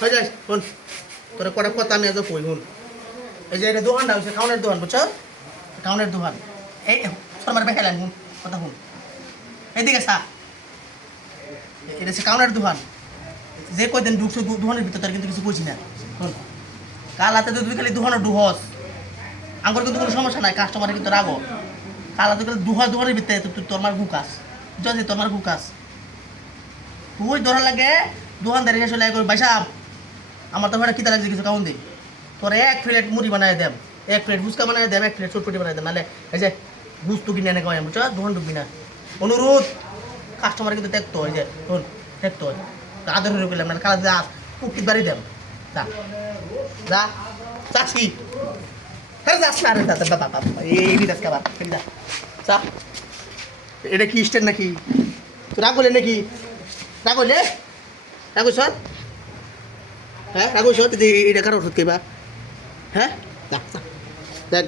হয়ে শোন। তোর কটা কথা আমি আজ কই এই যে এটা দোকানটা হচ্ছে খাওনের দোকান বুঝছ? খাওনের দোকান এই শর্মার বেখালেন শুন, কথা শুন। এইদিকে সা। এটা হচ্ছে কাউনের দোকান যে কয়দিন ঢুকছো দোকানের ভিতর, তার কিন্তু কিছু বুঝি না। শোন। কাল হাতে তুই খালি দোকানে ডুহস। আঙ্গুর কিন্তু কোনো সমস্যা নাই কাস্টমারে কিন্তু রাগো কাল হাতে খালি দুহস দোকানের ভিতরে তুই তোর মার গুকাস বুঝছিস তোর মার গুকাস তুই ধরা লাগে দোকানদারি শেষ হলে একবার বাইসা আমার তো ভাড়া কিতা লাগছে কিছু কাউন দিই তোর এক প্লেট মুড়ি বানায় দেব, এক প্লেট ফুচকা বানায় দেব, এক প্লেট চটপটি বানায় দেব। নাহলে এই যে বুঝ তো কিনে এনে খাওয়াই বুঝছ? দোকান ঢুকবি না। অনুরোধ কাস্টমার কিন্তু দেখতো হয় যে শোন দেখতো। হয় আদর হয়ে গেলাম না কালা যা উকিত বাড়ি দেব। যা যা যাচ্ছি হ্যাঁ যাস না রে দাদা বাবা এই বিদাস খাবার যা এটা কি স্ট্যান্ড নাকি? তো রাগলে নাকি? রাগলে রাগুস হ্যাঁ রাগুস এটা কারও ওষুধ খাইবা হ্যাঁ? দেখ।